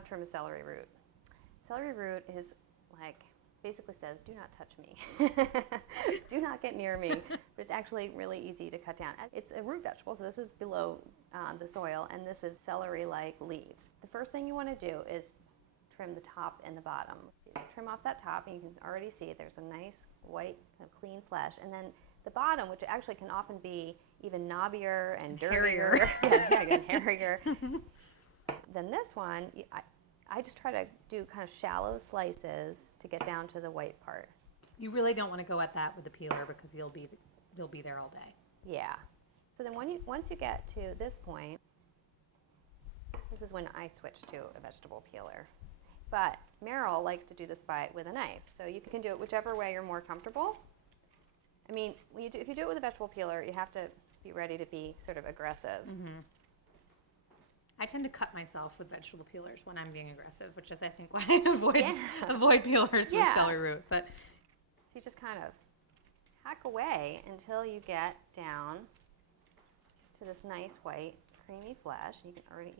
to trim a celery root. Celery root is like, basically says, do not touch me. Do not get near me. But it's actually really easy to cut down. It's a root vegetable, so this is below the soil, and this is celery-like leaves. The first thing you want to do is trim the top and the bottom. So you trim off that top, and you can already see there's a nice white, kind of clean flesh. And then the bottom, which actually can often be even knobbier and dirtier. Hairier. Hairier. Then this one, I just try to do kind of shallow slices to get down to the white part. You really don't want to go at that with a peeler because you'll be there all day. Yeah. So then once you get to this point, this is when I switch to a vegetable peeler. But Merrill likes to do this with a knife. So you can do it whichever way you're more comfortable. I mean, if you do it with a vegetable peeler, you have to be ready to be sort of aggressive. Mm-hmm. I tend to cut myself with vegetable peelers when I'm being aggressive, which is, I think, why I avoid peelers with celery root. But so you just kind of hack away until you get down to this nice white creamy flesh. You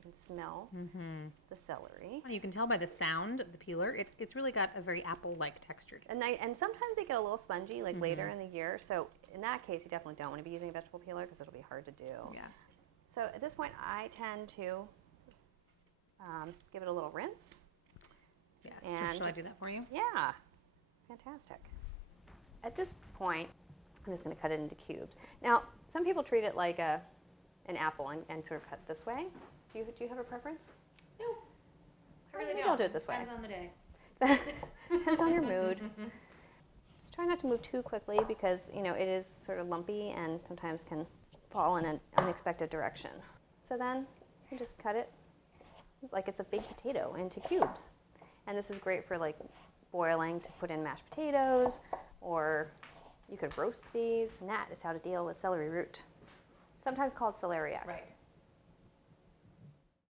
can smell the celery. You can tell by the sound of the peeler. It's really got a very apple-like texture. And sometimes they get a little spongy, like later in the year. So in that case, you definitely don't want to be using a vegetable peeler because it'll be hard to do. Yeah. So at this point, I tend to give it a little rinse. Yes. And shall I do that for you? Yeah. Fantastic. At this point, I'm just going to cut it into cubes. Now, some people treat it like an apple and sort of cut this way. Do you have a preference? No. I really don't. I'll do it this way. Depends on the day. Depends on your mood. Just try not to move too quickly because, it is sort of lumpy and sometimes can fall in an unexpected direction. So then you just cut it like it's a big potato into cubes. And this is great for like boiling to put in mashed potatoes, or you could roast these. And that is how to deal with celery root, sometimes called celeriac. Right.